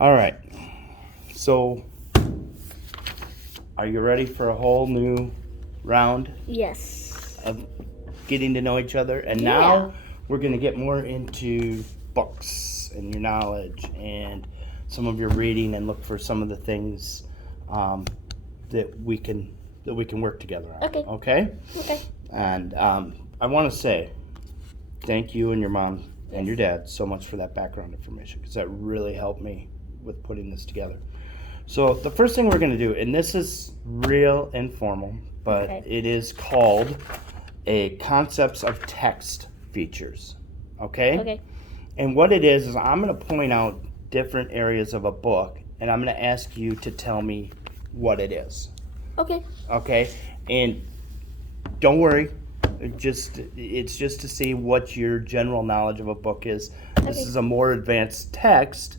All right. So, are you ready for a whole new round Yes. of getting to know each other? And Yeah. now we're going to get more into books and your knowledge and some of your reading, and look for some of the things that we can work together on. Okay. Okay. Okay. And I want to say thank you and your mom and your dad so much for that background information, because that really helped me with putting this together. So the first thing we're going to do, and this is real informal, but Okay. it is called a concepts of text features. Okay? Okay. And what it is I'm going to point out different areas of a book, and I'm going to ask you to tell me what it is. Okay. Okay? And don't worry, it's just to see what your general knowledge of a book is. This Okay. is a more advanced text,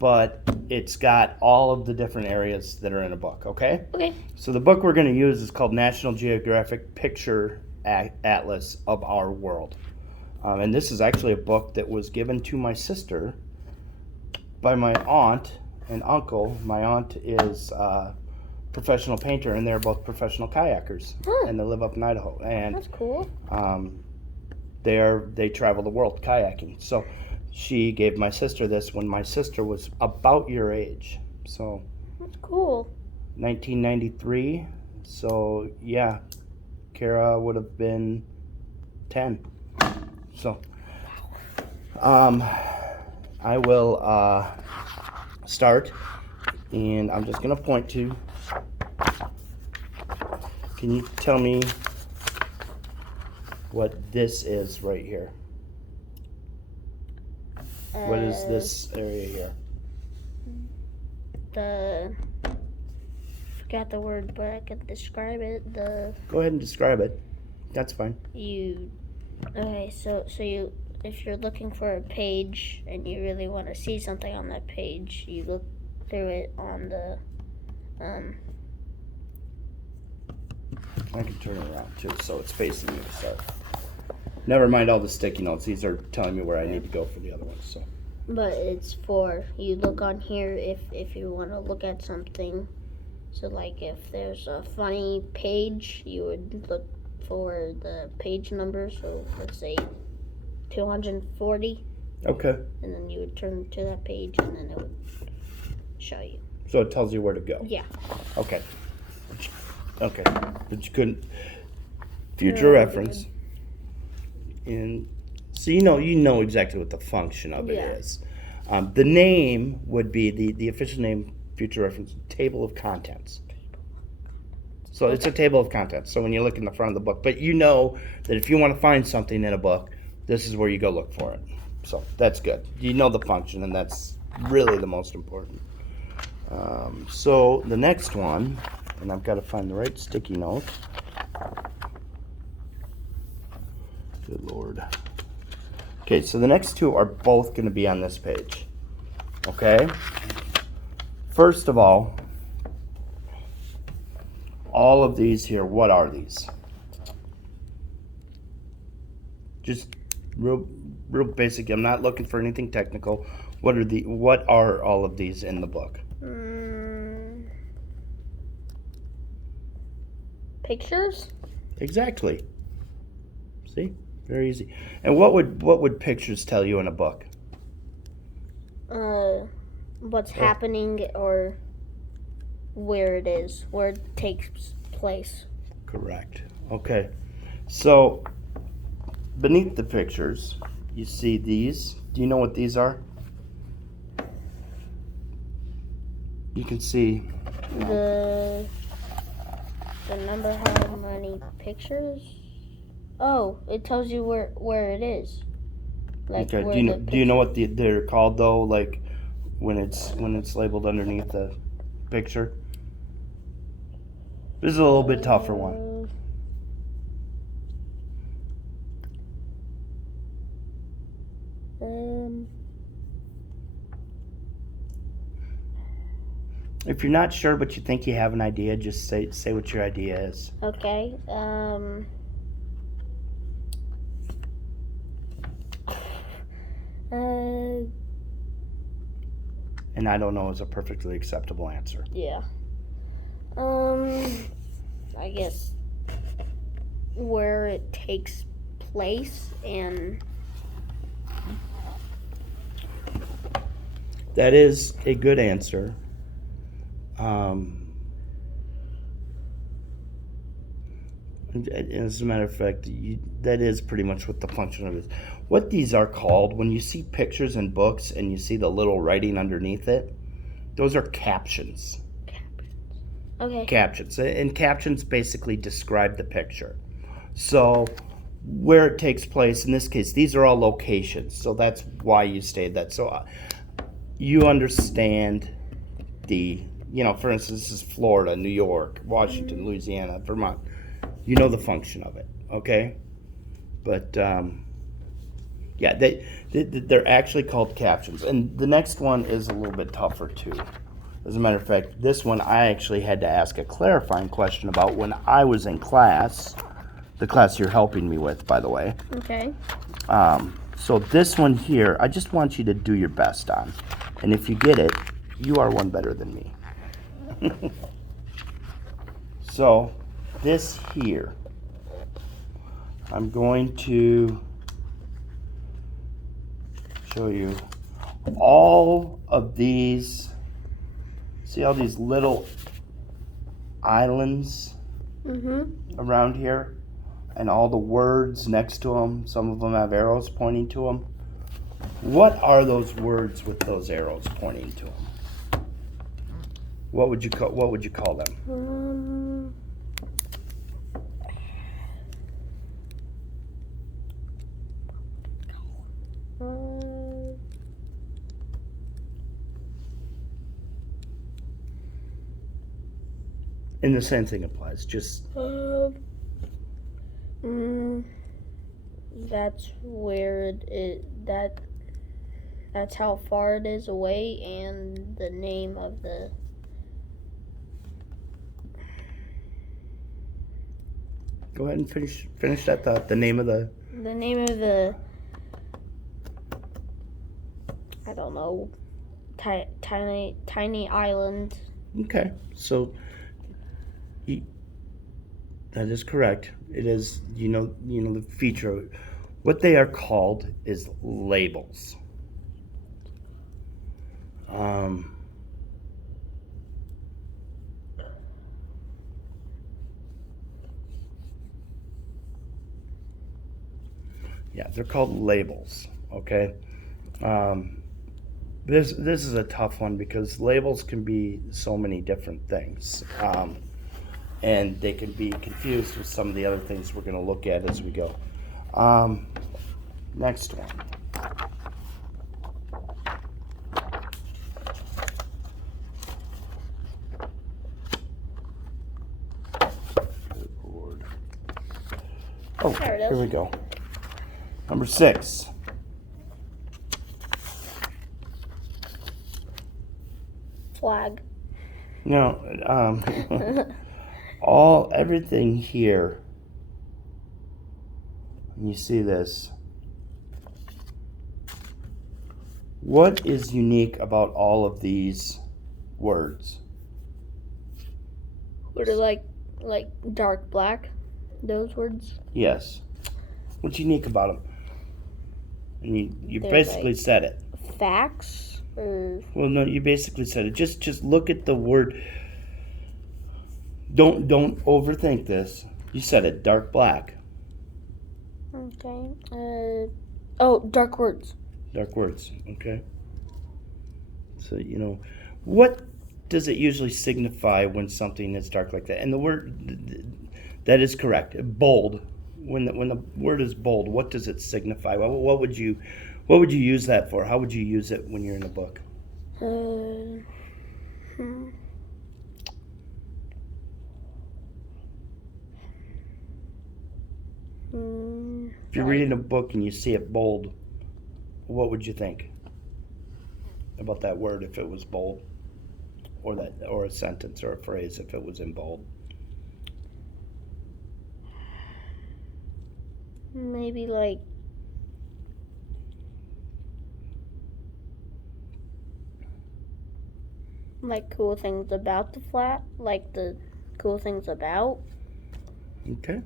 but it's got all of the different areas that are in a book. Okay. Okay. So the book we're going to use is called National Geographic Picture Atlas of Our World, and this is actually a book that was given to my sister by my aunt and uncle. My aunt is professional painter, and they're both professional kayakers, and they live up in Idaho. And That's cool. they travel the world kayaking. So she gave my sister this when my sister was about your age. So That's cool. 1993. So yeah, Kara would have been 10. So I will start, and I'm just gonna point to. Can you tell me what this is right here? What is this area here? Forgot the word, but I can describe it. Go ahead and describe it. That's fine. Okay, so if you're looking for a page and you really want to see something on that page, you look through it on the I can turn it around too, so it's facing you. So never mind all the sticky notes. These are telling me where I need to go for the other ones. So. But it's for, you look on here if you want to look at something. So like if there's a funny page, you would look for the page number. So let's say 240. Okay. And then you would turn to that page, and then it would show you. So it tells you where to go. Yeah. Okay. Okay. But you couldn't. Future reference. And so you know exactly what the function of it is. The name would be the official name. Future reference, table of contents. So it's a table of contents. So when you look in the front of the book, but you know that if you want to find something in a book, this is where you go look for it. So that's good. You know the function, and that's really the most important. So the next one, and I've got to find the right sticky note. Good Lord. Okay, so the next two are both going to be on this page. Okay? First of all of these here, what are these? Just real basic. I'm not looking for anything technical. What are all of these in the book? Pictures? Exactly. See? Very easy. And what would pictures tell you in a book? What's happening, or where it is, where it takes place. Correct. Okay. So beneath the pictures, you see these. Do you know what these are? You can see the number, how many pictures. Oh, it tells you where it is. Like, okay. Do you know what they're called though? Like when it's labeled underneath the picture. This is a little bit tougher one. If you're not sure but you think you have an idea, just say what your idea is. Okay. And I don't know is a perfectly acceptable answer. Yeah. I guess where it takes place and That is a good answer. As a matter of fact, that is pretty much what the function of it is. What these are called, when you see pictures in books and you see the little writing underneath it, those are captions. okay. Captions. And captions basically describe the picture. So, where it takes place, in this case, these are all locations. So, that's why you stayed that. So, you understand for instance, this is Florida, New York, Washington, Louisiana, Vermont. You know the function of it, okay? But yeah, they're actually called captions. And the next one is a little bit tougher too. As a matter of fact, this one I actually had to ask a clarifying question about when I was in class, the class you're helping me with, by the way. Okay. So this one here, I just want you to do your best on. And if you get it, you are one better than me. So this here, I'm going to show you all of these. See all these little islands around here? And all the words next to them. Some of them have arrows pointing to them. What are those words with those arrows pointing to them? What would you call them? And the same thing applies. Just that's where that's how far it is away and the name of the go ahead and finish that thought. The name of the I don't know, tiny island. Okay, so that is correct. It is the feature. What they are called is labels. Yeah, they're called labels. Okay. This is a tough one because labels can be so many different things, and they can be confused with some of the other things we're going to look at as we go. Next one. Good Lord. Oh, There it is. here we go. Number 6. Flag. No, everything here. You see this. What is unique about all of these words? What are like dark black? Those words? Yes. What's unique about them? And you They're basically like said it. Facts or Well, no, you basically said it. Just look at the word. Don't overthink this. You said it. Dark black. okay. Dark words. Dark words. Okay. So what does it usually signify when something is dark like that? And the word that is correct. Bold. When the word is bold, what does it signify? What would you use that for? How would you use it when you're in a book? If you're reading a book and you see it bold, what would you think about that word if it was bold, or a sentence or a phrase if it was in bold? Maybe like Like cool things about the flat, like the cool things about. Okay.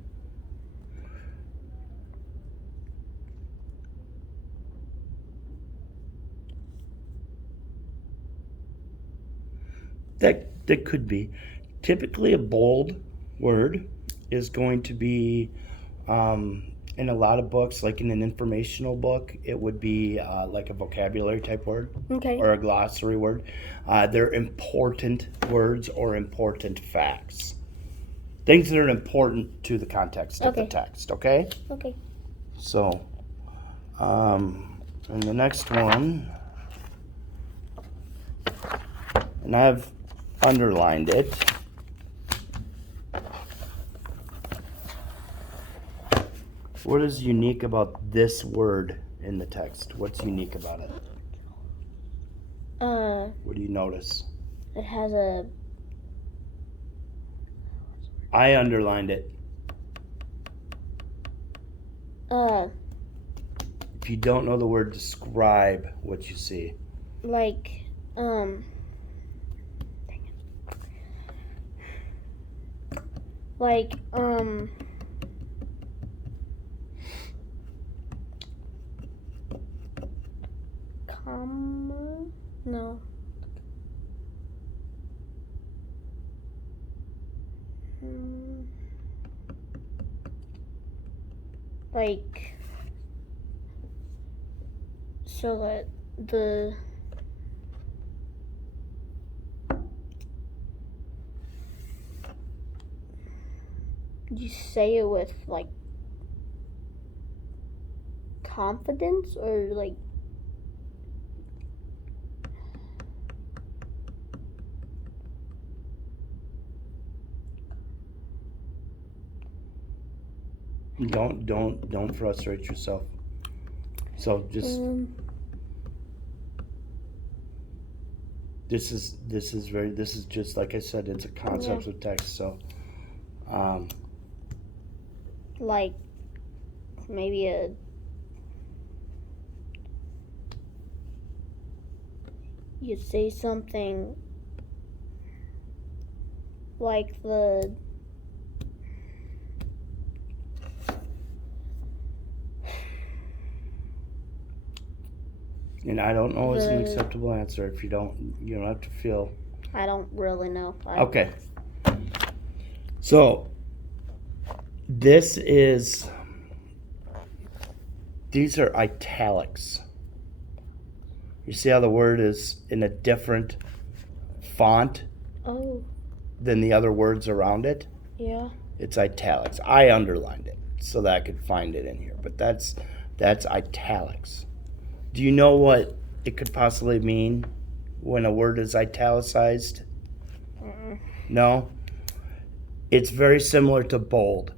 That could be. Typically, a bold word is going to be in a lot of books, like in an informational book, it would be like a vocabulary type word Okay. or a glossary word. They're important words or important facts. Things that are important to the context of the Okay. text, okay? Okay. So, and the next one, and I've underlined it. What is unique about this word in the text? What's unique about it? What do you notice? It has a. I underlined it. If you don't know the word, describe what you see. Like, like, comma? No. Like, so that the you say it with like confidence or like Don't frustrate yourself. So just this is just like I said, it's a concept of text. So like maybe you say something like the and I don't know is an acceptable answer. If you don't have to feel. I don't really know. Okay. So these are italics. You see how the word is in a different font than the other words around it? Yeah. It's italics. I underlined it so that I could find it in here, but that's italics. Do you know what it could possibly mean when a word is italicized? No? It's very similar to bold.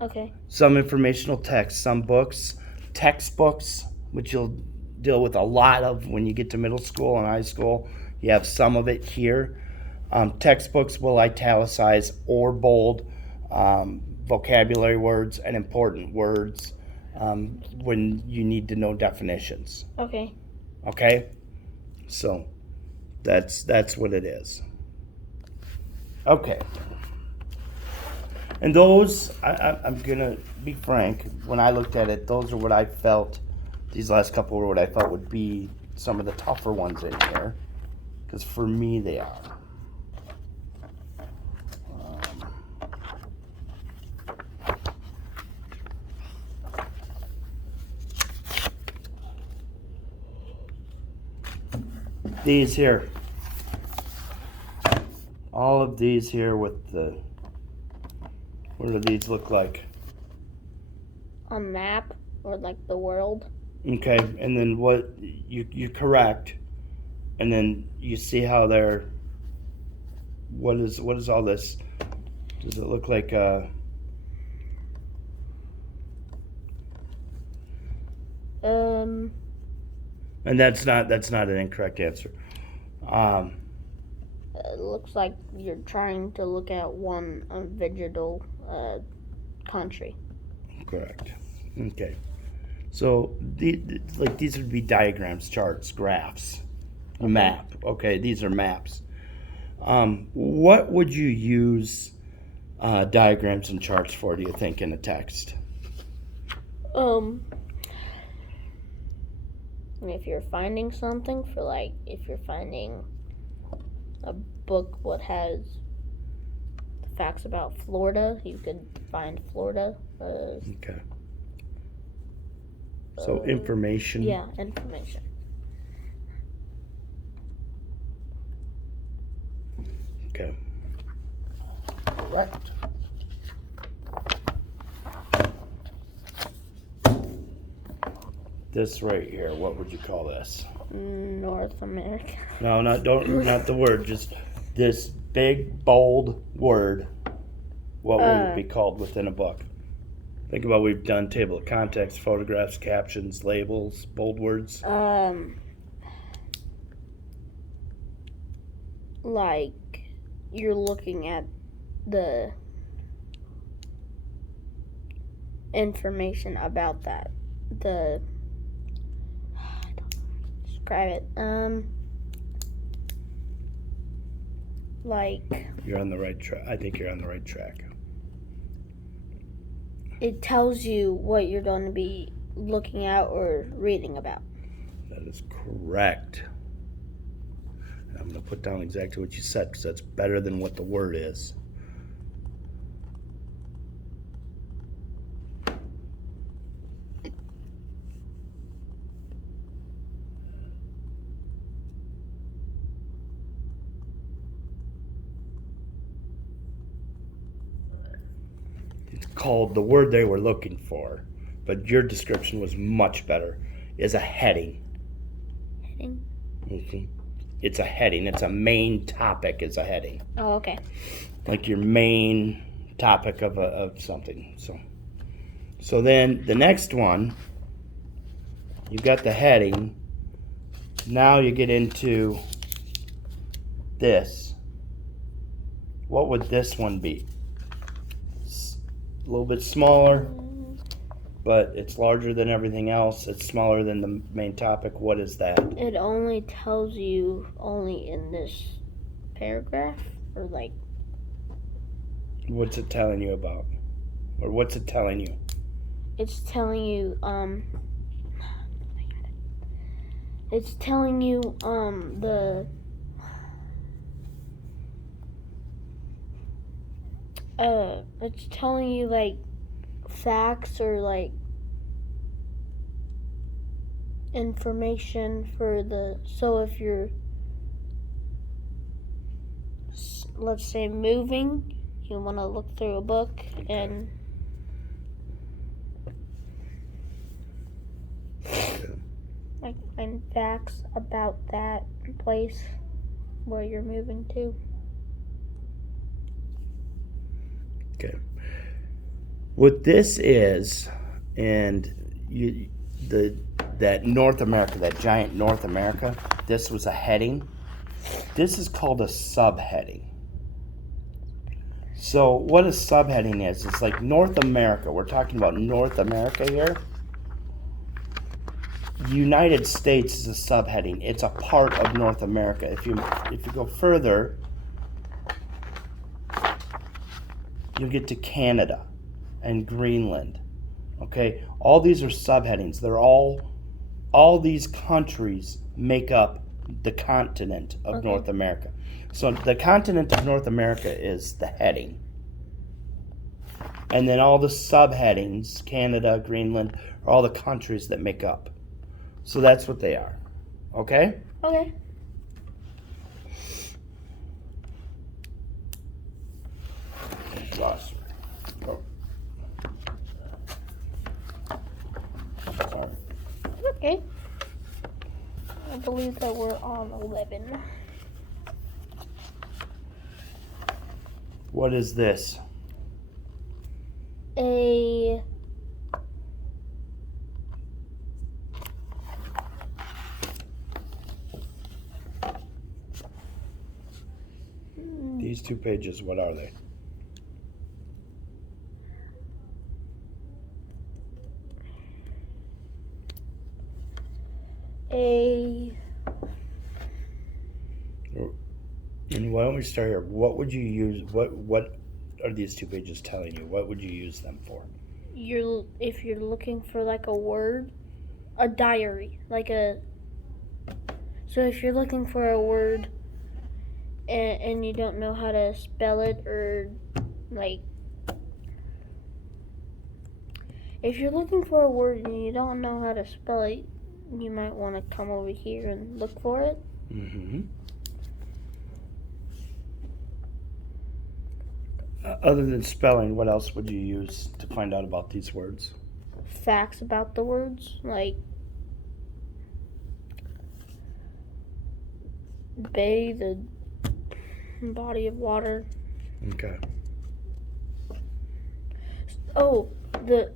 Okay. Some informational text, some books, textbooks, which you'll deal with a lot of when you get to middle school and high school. You have some of it here. Textbooks will italicize or bold vocabulary words and important words when you need to know definitions. Okay. Okay? So that's what it is. Okay. And those, I'm going to be frank, when I looked at it, those are what I felt, these last couple were what I felt would be some of the tougher ones in here. Because for me, they are. These here. All of these here with the, what do these look like? A map or like the world. Okay, and then what, you're correct. And then you see how they're, what is all this? Does it look like and that's not an incorrect answer. It looks like you're trying to look at one individual country. Correct. Okay. So these would be diagrams, charts, graphs. Map. Okay, these are maps. What would you use diagrams and charts for, do you think, in a text? If you're finding something for, like, if you're finding a book what has facts about Florida, you could find Florida. Okay. So information. Yeah, information. Okay. Correct. This right here, what would you call this? North America. No, not the word, just this big bold word. What would it be called within a book? Think about, we've done table of contents, photographs, captions, labels, bold words. Like, you're looking at the information about that. I don't know how to describe it. Like, You're on the right track. I think you're on the right track. it tells you what you're going to be looking at or reading about. That is correct. I'm going to put down exactly what you said, because that's better than what the word is. It's called, the word they were looking for, but your description was much better, is a heading. Heading? Mm-hmm. It's a heading. It's a main topic is a heading. Oh, okay. Like your main topic of something. So then the next one, you've got the heading. Now you get into this. What would this one be? A little bit smaller, but it's larger than everything else. It's smaller than the main topic. What is that? It only tells you only in this paragraph, or like, What's it telling you about? Or what's it telling you? it's telling you it's telling you it's telling you like facts or like information for the, so if you're, let's say, moving, you want to look through a book and like find facts about that place where you're moving to. Okay. What this is, and that North America, that giant North America, this was a heading. This is called a subheading. So what a subheading is, it's like North America. We're talking about North America here. United States is a subheading. It's a part of North America. If you go further, you'll get to Canada and Greenland. Okay? All these are subheadings. They're all these countries make up the continent of North America. So the continent of North America is the heading. And then all the subheadings, Canada, Greenland, are all the countries that make up. So that's what they are. Okay? Okay. Lost. Oh. Sorry. Okay. I believe that we're on 11. What is this? These 2 pages, what are they? And why don't we start here? What would you use? What are these 2 pages telling you? What would you use them for? If you're looking for like a word, a diary, so if you're looking for a word and you don't know how to spell it, or like if you're looking for a word and you don't know how to spell it, you might want to come over here and look for it. Mm-hmm. Other than spelling, what else would you use to find out about these words? Facts about the words, like bay, the body of water. Okay. Oh, the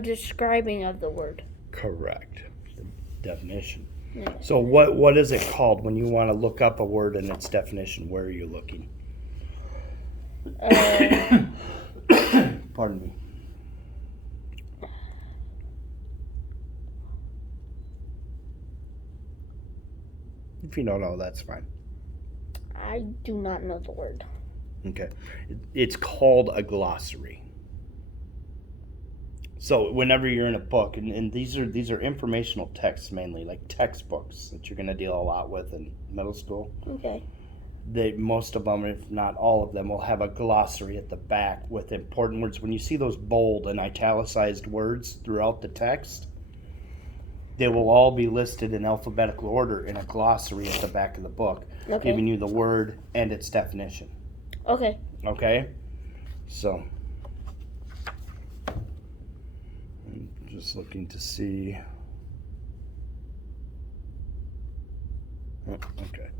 describing of the word. Correct. The definition. Yeah. So what is it called when you want to look up a word and its definition? Where are you looking? Pardon me. If you don't know, that's fine. I do not know the word. Okay. It's called a glossary. So whenever you're in a book, and these are informational texts mainly, like textbooks that you're going to deal a lot with in middle school. Okay. Most of them, if not all of them, will have a glossary at the back with important words. When you see those bold and italicized words throughout the text, they will all be listed in alphabetical order in a glossary at the back of the book, Okay. giving you the word and its definition. Okay. Okay? So, I'm just looking to see. Oh, okay.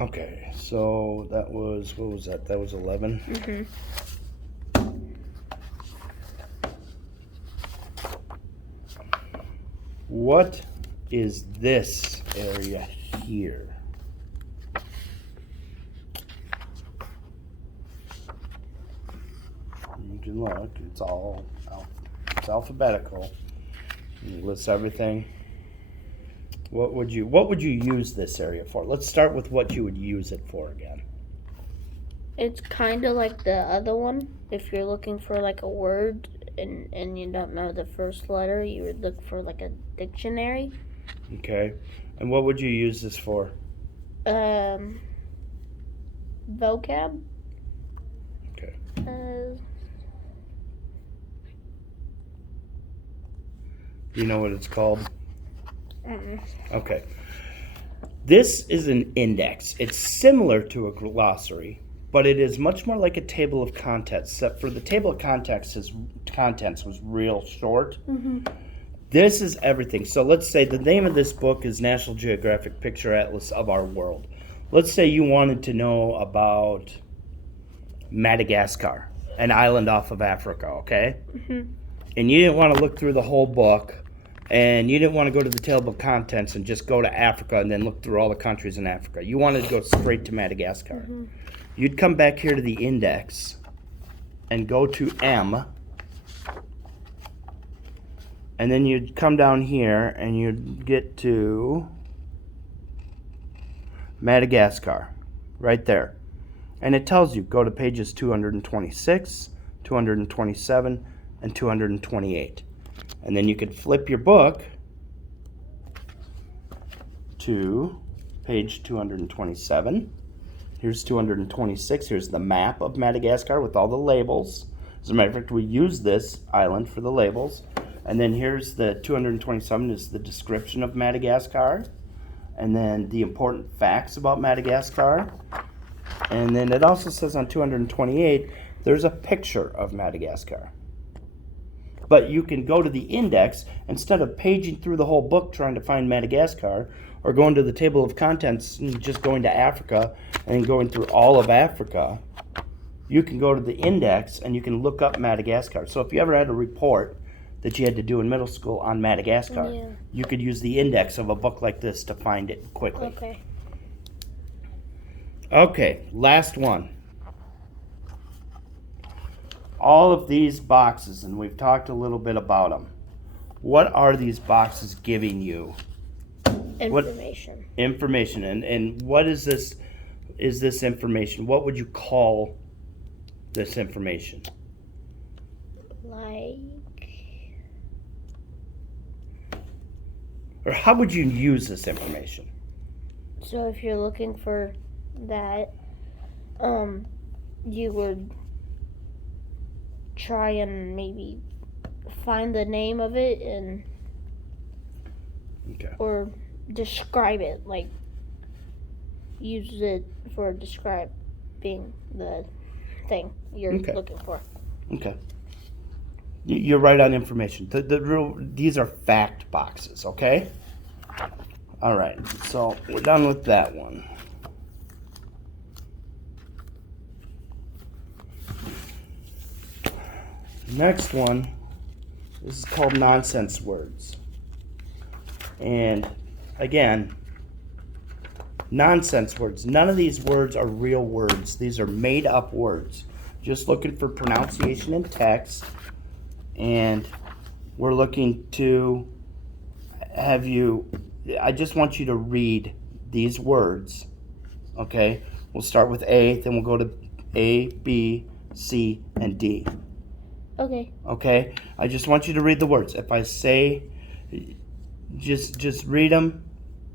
Okay, so that was, what was that? That was 11? Mm-hmm. What is this area here? You can look, it's alphabetical. It lists everything. What would you use this area for? Let's start with what you would use it for again. It's kind of like the other one. If you're looking for like a word and you don't know the first letter, you would look for like a dictionary. Okay. And what would you use this for? Vocab. Okay. Do you know what it's called? Okay. This is an index. It's similar to a glossary, but it is much more like a table of contents, except for the table of contents was real short. Mm-hmm. This is everything. So let's say the name of this book is National Geographic Picture Atlas of Our World. Let's say you wanted to know about Madagascar, an island off of Africa, okay? Mm-hmm. And you didn't want to look through the whole book, and you didn't want to go to the table of contents and just go to Africa and then look through all the countries in Africa. You wanted to go straight to Madagascar. Mm-hmm. You'd come back here to the index and go to M, and then you'd come down here and you'd get to Madagascar, right there. And it tells you, go to pages 226, 227, and 228. And then you could flip your book to page 227. Here's 226. Here's the map of Madagascar with all the labels. As a matter of fact, we use this island for the labels. And then here's the 227 is the description of Madagascar. And then the important facts about Madagascar. And then it also says on 228, there's a picture of Madagascar. But you can go to the index, instead of paging through the whole book trying to find Madagascar, or going to the table of contents and just going to Africa and going through all of Africa, you can go to the index and you can look up Madagascar. So if you ever had a report that you had to do in middle school on Madagascar, Yeah. you could use the index of a book like this to find it quickly. Okay. Okay, last one. All of these boxes, and we've talked a little bit about them, what are these boxes giving you? Information. Information. And what is this? Is this information? What would you call this information? Like, Or how would you use this information? so if you're looking for that, you would try and maybe find the name of it and Okay. or describe it, like use it for describing the thing you're Okay. looking for. Okay. You're right on information. These are fact boxes, okay? All right, so we're done with that one. Next one, this is called nonsense words. And again, nonsense words. None of these words are real words. These are made up words. Just looking for pronunciation and text. And we're looking to have you, I just want you to read these words. Okay? We'll start with A, then we'll go to A, B, C, and D. Okay. Okay? I just want you to read the words. If I say, just read them.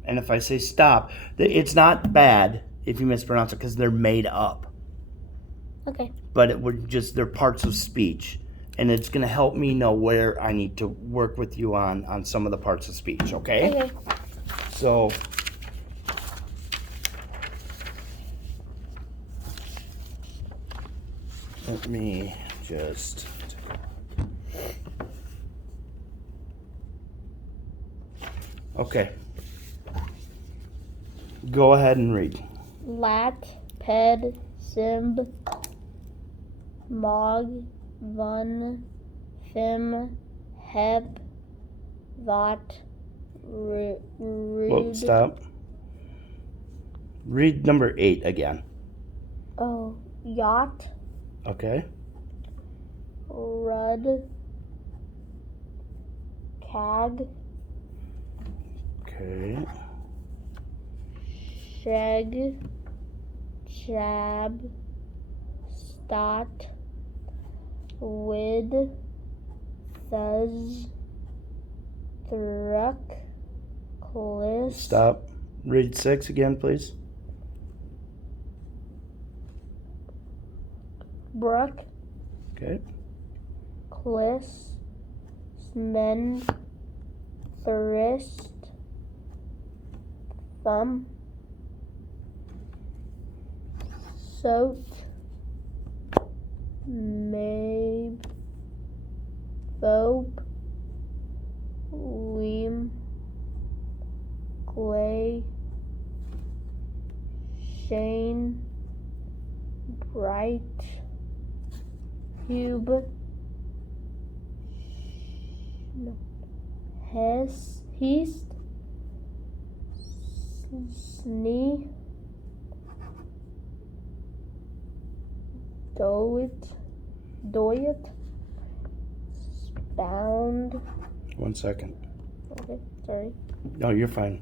And if I say stop, it's not bad if you mispronounce it because they're made up. Okay. But it would just, they're parts of speech. And it's going to help me know where I need to work with you on some of the parts of speech, okay? Okay. So, let me just... Okay. Go ahead and read. Lat, ped, simb, mog, vun, fim, hep, vat, rude. Whoa, stop. Read number 8 again. Oh, yacht, Okay. rud, cag, Okay. sheg, chab, stot, wid, thuz, thruck, cliss. Stop. Read 6 again, please. Bruck, Okay. cliss, smend, thrist, thumb, soat, mabe, thope, weem, glay, shane, bright, hube, heast, snee, doit, spound. 1 second. Okay, sorry. No, you're fine.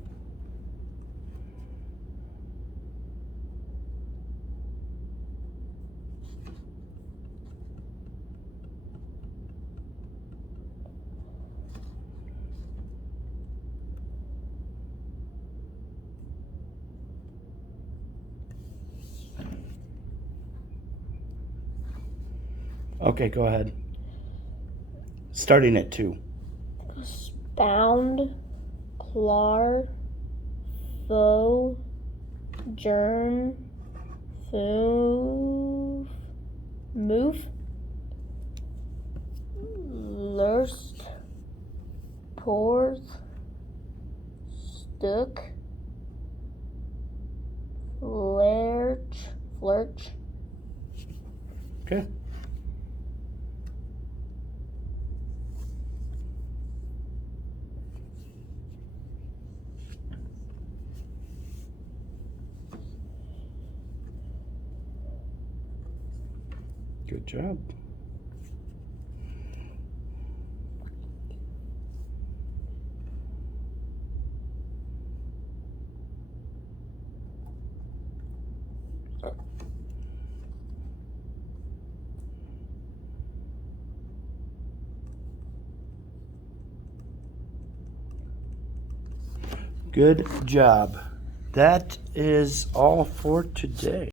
Okay, go ahead. Starting at 2. Spound, clar, foe, jern, foof, moof, lurst, pores, stook, flirch. Okay. Good job. Good job. That is all for today.